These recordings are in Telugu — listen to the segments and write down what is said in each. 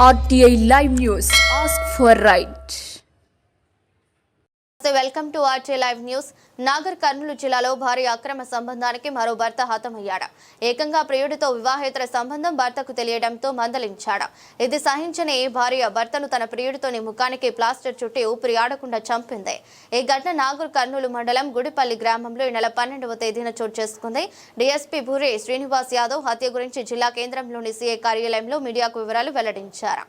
RTI Live News. Ask for right. Welcome to RT live news. Nagar Kurnool జిల్లాలో భారీ అక్రమ సంబంధానికి మరో భర్త హతమయ్యాడు. ఏకంగా ప్రియుడితో వివాహేతర సంబంధం భర్తకు తెలియడంతో మందలించాడు. ఇది సహించని భార్య భర్తను తన ప్రియుడితోని ముఖానికి ప్లాస్టర్ చుట్టి ఊపిరి ఆడకుండా చంపింది. ఈ ఘటన నాగర్ కర్నూలు మండలం గుడిపల్లి గ్రామంలో ఈ నెల 12వ తేదీన చోటు చేసుకుంది. డీఎస్పీ భూరి శ్రీనివాస్ యాదవ్ హత్య గురించి జిల్లా కేంద్రంలోని సీఐ కార్యాలయంలో మీడియాకు వివరాలు వెల్లడించారు.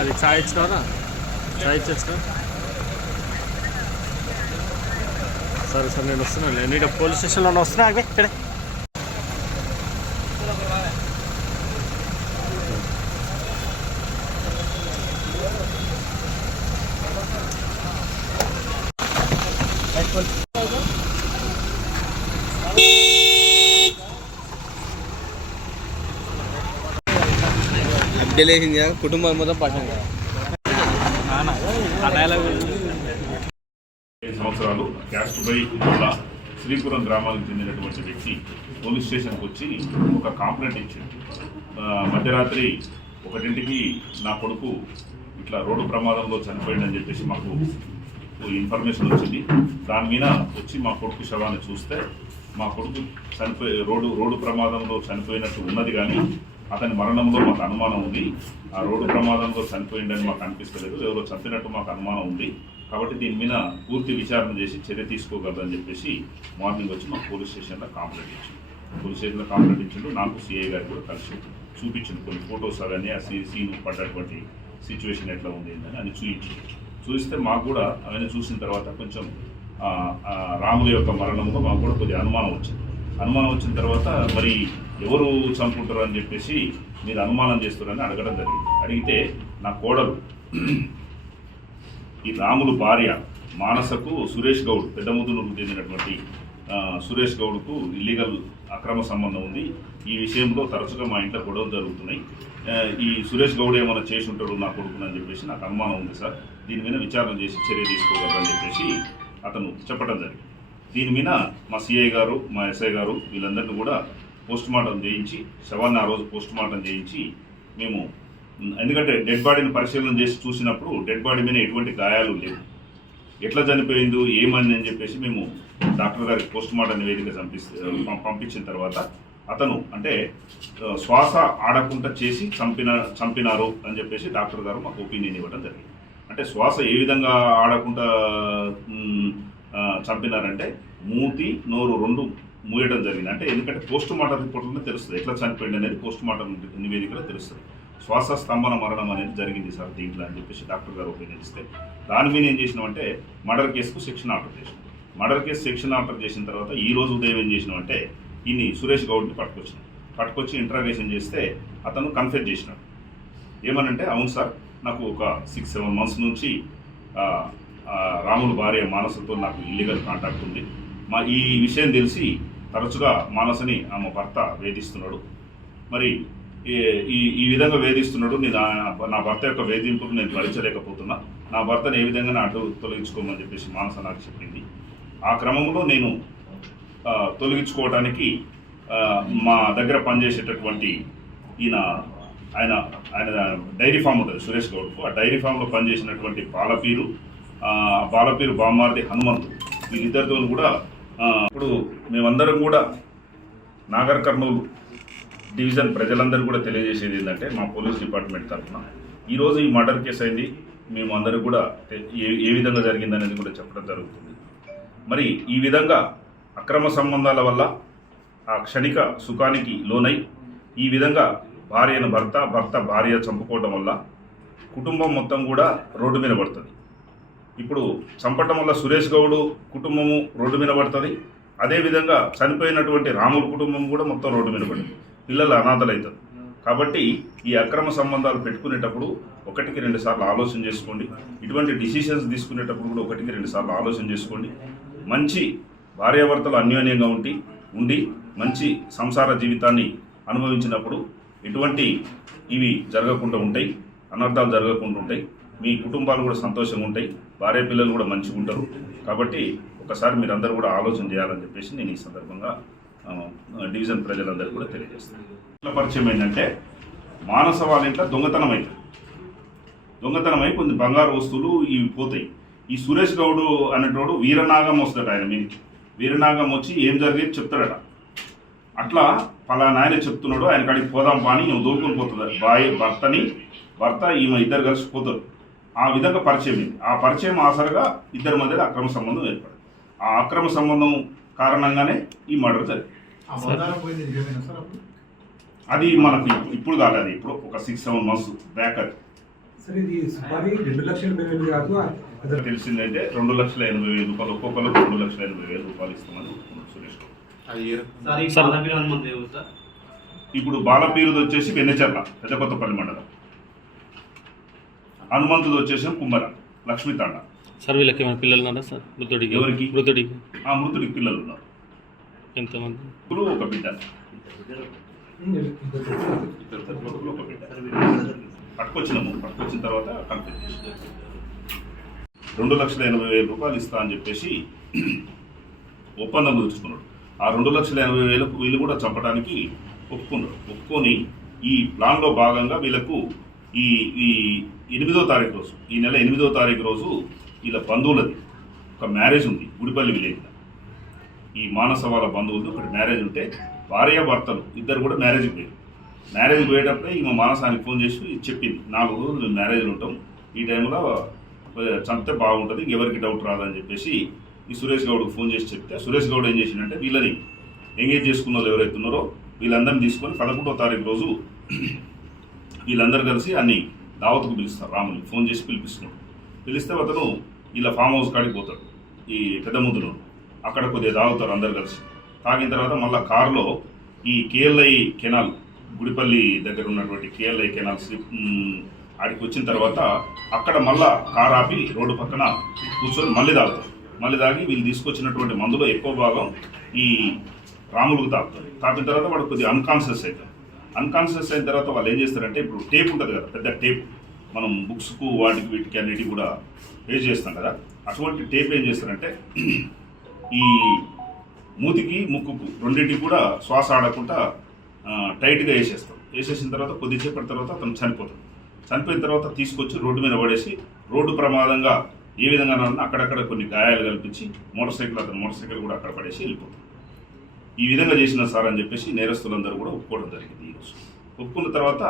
అది చాయ్ ఇచ్చినారా? చాయ్ ఇచ్చేస్తా. సరే సరే నేను వస్తున్నాను. నేను ఇక్కడ పోలీస్ స్టేషన్లో వస్తున్నా. ఇక్కడ అబ్డలేసింది కుటుంబం మొత్తం పట్టండి. 5 సంవత్సరాలు క్యాస్ట్బై జిల్లా శ్రీపురం గ్రామానికి చెందినటువంటి వ్యక్తి పోలీస్ స్టేషన్కి వచ్చి ఒక కంప్లైంట్ ఇచ్చాడు. మధ్యరాత్రి 1ంటికి నా కొడుకు ఇట్లా రోడ్డు ప్రమాదంలో చనిపోయిందని చెప్పేసి మాకు ఇన్ఫర్మేషన్ వచ్చింది. దాని మీద వచ్చి మా కొడుకు శవాన్ని చూస్తే మా కొడుకు రోడ్డు ప్రమాదంలో చనిపోయినట్టు ఉన్నది, కానీ అతని మరణంలో మాకు అనుమానం ఉంది. ఆ రోడ్డు ప్రమాదంలో చనిపోయిందని మాకు అనిపిస్తలేదు, ఎవరో చంపినట్టు మాకు అనుమానం ఉంది. కాబట్టి దీని మీద పూర్తి విచారణ చేసి చర్య తీసుకోగలదని చెప్పేసి మార్నింగ్ వచ్చి మాకు పోలీస్ స్టేషన్లో కంప్లైంట్ ఇచ్చింది. పోలీస్ స్టేషన్లో కంప్లైంట్ ఇచ్చిండు. నాకు సిఐ గారు కూడా కలిసి చూపించింది కొన్ని ఫొటోస్, అవన్నీ ఆ సీన్ పడ్డటువంటి సిచ్యువేషన్ ఎట్లా ఉంది అని అని చూపిస్తే మాకు కూడా అవన్నీ చూసిన తర్వాత కొంచెం రాముల యొక్క మరణంలో మాకు కూడా కొద్దిగా అనుమానం వచ్చిన తర్వాత మరి ఎవరు చంపుకుంటారు అని చెప్పేసి మీరు అనుమానం చేస్తారని అడగడం జరిగింది. అడిగితే నా కోడలు ఈ రాములు భార్య మానసకు సురేష్ గౌడ్ పెద్దముదునూరుకు చెందినటువంటి సురేష్ గౌడ్కు ఇల్లీగల్ అక్రమ సంబంధం ఉంది. ఈ విషయంలో తరచుగా మా ఇంట్లో గొడవలు జరుగుతున్నాయి. ఈ సురేష్ గౌడ్ ఏమైనా చేసి ఉంటాడు నా కొడుకునని చెప్పేసి నాకు అనుమానం ఉంది సార్, దీని మీద విచారణ చేసి చర్య తీసుకోగలరని చెప్పేసి అతను చెప్పడం జరిగింది. దీని మీద మా సిఐ గారు, మా ఎస్ఐ గారు వీళ్ళందరినీ కూడా పోస్టుమార్టం చేయించి శవాన్ని ఆ రోజు పోస్టుమార్టం చేయించి మేము, ఎందుకంటే డెడ్ బాడీని పరిశీలన చేసి చూసినప్పుడు డెడ్ బాడీ మీద ఎటువంటి గాయాలు లేవు, ఎట్లా చనిపోయిందో ఏమైంది అని చెప్పేసి మేము డాక్టర్ గారికి పోస్టుమార్టం నివేదిక పంపించిన తర్వాత అతను అంటే శ్వాస ఆడకుండా చేసి చంపినారు అని చెప్పేసి డాక్టర్ గారు మాకు ఒపీనియన్ ఇవ్వడం జరిగింది. అంటే శ్వాస ఏ విధంగా ఆడకుండా చంపినారంటే మూతి నోరు 2 మూయడం జరిగింది. అంటే ఎందుకంటే పోస్టుమార్టం రిపోర్ట్లోనే తెలుస్తుంది ఎట్లా చనిపోయింది అనేది, పోస్టుమార్టం నివేదికలో తెలుస్తుంది. శ్వాస స్తంభన మరణం అనేది జరిగింది సార్ దీంట్లో అని చెప్పేసి డాక్టర్ గారు ఒపీనియన్ ఇస్తే దాని మీద ఏం చేసినామంటే మర్డర్ కేసుకు సెక్షన్ ఆర్డర్ చేసినాం. మర్డర్ కేసు సెక్షన్ ఆర్డర్ చేసిన తర్వాత ఈ రోజు ఉదయం ఏం చేసినామంటే ఈయన్ని సురేష్ గౌడ్ని పట్టుకొచ్చి ఇంటరాగేషన్ చేస్తే అతను కన్ఫెస్ చేసినాడు. ఏమనంటే అవును సార్, నాకు ఒక 6-7 months నుంచి రాములు భార్య మానసతో నాకు ఇల్లీగల్ కాంటాక్ట్ ఉంది. ఈ విషయం తెలిసి తరచుగా మానసని ఆమె భర్త వేధిస్తున్నాడు. మరి ఈ విధంగా వేధిస్తున్నాడు. నా భర్త యొక్క వేధింపులు నేను భరించలేకపోతున్నా, నా భర్తను ఏ విధంగా అడ్డు తొలగించుకోమని చెప్పేసి మానస నాకు చెప్పింది. ఆ క్రమంలో నేను తొలగించుకోవడానికి మా దగ్గర పనిచేసేటటువంటి ఆయన డైరీ ఫామ్ ఉంటుంది సురేష్ గౌడ్కు. ఆ డైరీ ఫామ్లో పనిచేసినటువంటి బాలపీరు బామ్మార్ది హనుమంతు, వీరిద్దరితో కూడా ఇప్పుడు మేమందరం కూడా నాగర్ కర్నూలు డివిజన్ ప్రజలందరూ కూడా తెలియజేసేది ఏంటంటే, మా పోలీస్ డిపార్ట్మెంట్ తరఫున ఈరోజు ఈ మర్డర్ కేసు అయింది. మేము అందరూ కూడా ఏ విధంగా జరిగిందనేది కూడా చెప్పడం జరుగుతుంది. మరి ఈ విధంగా అక్రమ సంబంధాల వల్ల ఆ క్షణిక సుఖానికి లోనై ఈ విధంగా భార్యను భర్త భార్య చంపుకోవడం వల్ల కుటుంబం మొత్తం కూడా రోడ్డు మీద పడుతుంది. ఇప్పుడు చంపటం వల్ల సురేష్ గౌడ్ కుటుంబము రోడ్డు మీద పడుతుంది. అదేవిధంగా చనిపోయినటువంటి రాముల కుటుంబం కూడా మొత్తం రోడ్డు మీద పడుతుంది. పిల్లలు అనాథలవుతారు. కాబట్టి ఈ అక్రమ సంబంధాలు పెట్టుకునేటప్పుడు 1-2 సార్లు ఆలోచన చేసుకోండి. ఇటువంటి డిసిషన్స్ తీసుకునేటప్పుడు కూడా 1-2 సార్లు ఆలోచన చేసుకోండి. మంచి భార్యాభర్తలు అన్యోన్యంగా ఉండి మంచి సంసార జీవితాన్ని అనుభవించినప్పుడు ఎటువంటి ఇవి జరగకుండా ఉంటాయి, అనర్థాలు జరగకుండా ఉంటాయి, మీ కుటుంబాలు కూడా సంతోషంగా ఉంటాయి, భార్య పిల్లలు కూడా మంచిగా ఉంటారు. కాబట్టి ఒకసారి మీరందరూ కూడా ఆలోచన చేయాలని చెప్పేసి నేను ఈ సందర్భంగా డివిజన్ ప్రజలందరూ కూడా తెలియజేస్తాను. పరిచయం ఏంటంటే, మానస వాళ్ళ ఇంట్లో దొంగతనమై కొన్ని బంగారు వస్తువులు ఇవి పోతాయి. ఈ సురేష్ గౌడ్ అనేటోడు వీరనాగం వస్తాడు. ఆయన మీదకి వీరనాగం వచ్చి ఏం జరిగేది చెప్తాడట. అట్లా పలానా ఆయన చెప్తున్నాడు, ఆయన కాడికి పోదాం పాని ఈమె దూరుకొని పోతుంది. భర్త ఈమె ఇద్దరు కలిసి పోతారు. ఆ విధంగా పరిచయం అయింది. ఆ పరిచయం ఆసరగా ఇద్దరి మధ్యలో అక్రమ సంబంధం ఏర్పడింది. ఆ అక్రమ సంబంధం కారణంగానే ఈ మర్డర్ జరిగింది. అది మనకు ఇప్పుడు కాలేదు, ఇప్పుడు ఒక 6-7 months బ్యాక్. అది తెలిసిందంటే 2,80,000 ఒక్కొక్కరికి 2,80,000 ఇస్తామని సురేష్. ఇప్పుడు బాలపీరుది వచ్చేసి వెన్నెచర్ల పెద్ద కొత్తపల్లి మండలం, హనుమంతుది వచ్చేసి కుమ్మర లక్ష్మీ తాండ. సార్ వీళ్ళకి ఏమైనా పిల్లలు ఉన్నారా సార్? మృతుడికి మృతుడికి పిల్లలు ఉన్నారు. ఎంతమంది? ఇప్పుడు ఒక బిడ్డ, ఒక బిడ్డ. పట్టుకొచ్చిన తర్వాత కంప్లీట్ చేసి 2,80,000 ఇస్తా అని చెప్పేసి ఒప్పందం కుదుర్చుకున్నాడు. ఆ 2,80,000 వీళ్ళు కూడా చంపడానికి ఒప్పుకొని ఈ ప్లాన్లో భాగంగా వీళ్ళకు ఈ 8వ తారీఖు రోజు, ఈ నెల 8వ తారీఖు రోజు వీళ్ళ బంధువులది ఒక మ్యారేజ్ ఉంది గుడిపల్లి విలేజ్లో. ఈ మానస వాళ్ళ బంధువులది ఒకటి మ్యారేజ్ ఉంటే భార్యాభర్తలు ఇద్దరు కూడా మ్యారేజ్కి పోయారు. మ్యారేజ్కి పోయేటప్పుడే ఈమె మానసానికి ఫోన్ చేసి చెప్పింది, 4 రోజులు మ్యారేజ్లు ఉంటాం, ఈ టైంలో చంపితే బాగుంటుంది, ఎవరికి డౌట్ రాదని చెప్పేసి ఈ సురేష్ గౌడ్కి ఫోన్ చేసి చెప్తే, సురేష్ గౌడ్ ఏం చేసిందంటే వీళ్ళని ఎంగేజ్ చేసుకున్న వాళ్ళు ఎవరైతే ఉన్నారో వీళ్ళందరినీ తీసుకొని 11వ తారీఖు రోజు వీళ్ళందరూ కలిసి అన్ని దావత్కు పిలుస్తారు. రాముని ఫోన్ చేసి పిలిస్తే అతను వీళ్ళ ఫామ్ హౌస్ కాడికి పోతాడు, ఈ పెద్ద ముద్దులో. అక్కడ కొద్దిగా తాగుతారు అందరు కలిసి. తాగిన తర్వాత మళ్ళీ కారులో ఈ కేఎల్ఐ కెనాల్, గుడిపల్లి దగ్గర ఉన్నటువంటి కేఎల్ఐ కెనాల్ ఆడికి వచ్చిన తర్వాత అక్కడ మళ్ళా కారు ఆపి రోడ్డు పక్కన కూర్చొని మళ్ళీ తాగుతారు. మళ్ళీ తాగి వీళ్ళు తీసుకొచ్చినటువంటి మందులో ఎక్కువ భాగం ఈ రాములకు తాగుతారు. తాగిన తర్వాత వాడు కొద్దిగా అన్కాన్షియస్ అవుతారు. అన్కాన్షియస్ అయిన తర్వాత వాళ్ళు ఏం చేస్తారంటే, ఇప్పుడు టేప్ ఉంటుంది కదా, పెద్ద టేప్, మనం బుక్స్కు వాటికి వీటికి అన్నిటికి కూడా పే చేస్తాం కదా, అటువంటి టేప్ ఏం చేస్తారంటే ఈ మూతికి ముక్కుకు రెండింటికి కూడా శ్వాస ఆడకుండా టైట్గా వేసేస్తాం. వేసేసిన తర్వాత కొద్దిసేపటి తర్వాత అతను చనిపోతాడు. చనిపోయిన తర్వాత తీసుకొచ్చి రోడ్డు మీద పడేసి, రోడ్డు ప్రమాదంగా ఏ విధంగా అక్కడక్కడ కొన్ని గాయాలు కల్పించి అతను మోటార్ సైకిల్ కూడా అక్కడ పడేసి వెళ్ళిపోతాడు. ఈ విధంగా చేసిన సార్ అని చెప్పేసి నేరస్తులందరూ కూడా ఒప్పుకోవడం జరిగింది. ఈరోజు ఒప్పుకున్న తర్వాత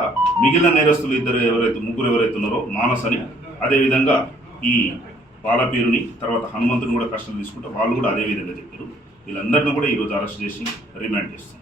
మిగిలిన నేరస్తులు ముగ్గురు ఎవరైతే ఉన్నారో మానస్ అని, అదేవిధంగా ఈ బాలపీరుని, తర్వాత హనుమంతుని కూడా కస్టడీ తీసుకుంటే వాళ్ళు కూడా అదే విధంగా చెప్పారు. వీళ్ళందరినీ కూడా ఈరోజు అరెస్ట్ చేసి రిమాండ్ చేస్తాం.